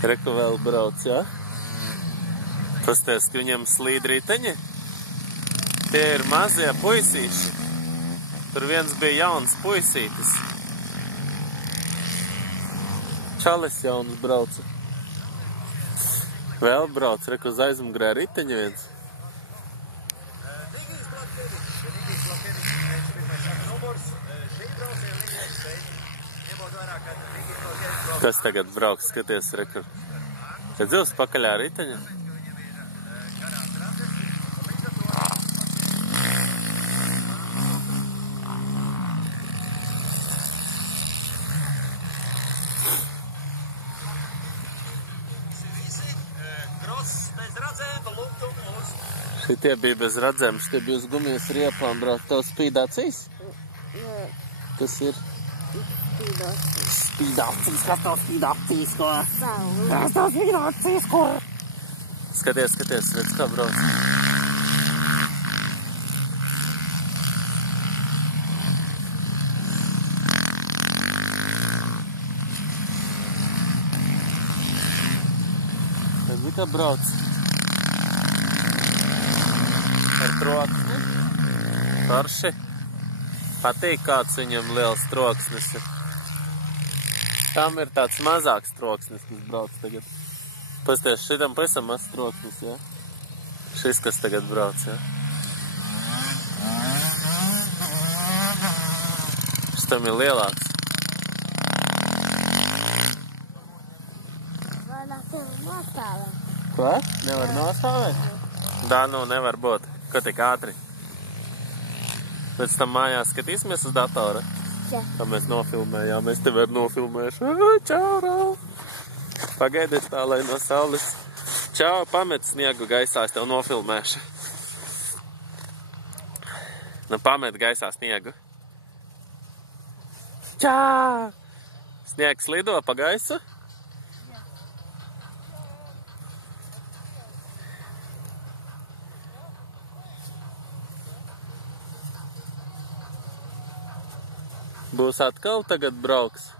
Reku vēl brauc, jā? Pasties, ka viņam slīd riteņi. Tie ir mazie puisīši. Tur viens bija jauns puisītis. Čalis jauns brauca. Vēl brauc, reku uz aizmugurē riteņi viens. Kas tagad brauks, skaties, rekur. Kad zivs pakaļā riteņa. Šitie bija bez radzēm, šitie bija uz gumijas riepām braukt. Tev spīdācīs? Kas ir? Spīdācīs, kas tev spīdācīs, ko? Kas tev spīdācīs, ko? Skaties, redz, kā brauc. Redzi, kā brauc. Ar troksni. Forši. Patīk, kāds viņam liels troksnis ir. Tam ir tāds mazāks troksnis, kas brauc tagad. Pasties, šitam pavisam maz troksnis, jā? Šis, kas tagad brauc, jā? Šitam ir lielāks. Ko? Nevar nostāvēt? Tā nu nevar būt. Ko tik ātri? Pēc tam mājās skatīsimies uz datora? Jā. Kā mēs nofilmējām. Es tevi ar nofilmēšu. Čau! Pagaidiet tā, lai no saules. Čau, pamet sniegu gaisā, es tev nofilmēšu. Nu, pamet gaisā sniegu. Čau! Sniegs lido pa gaisu? Būs atkal tagad brauks.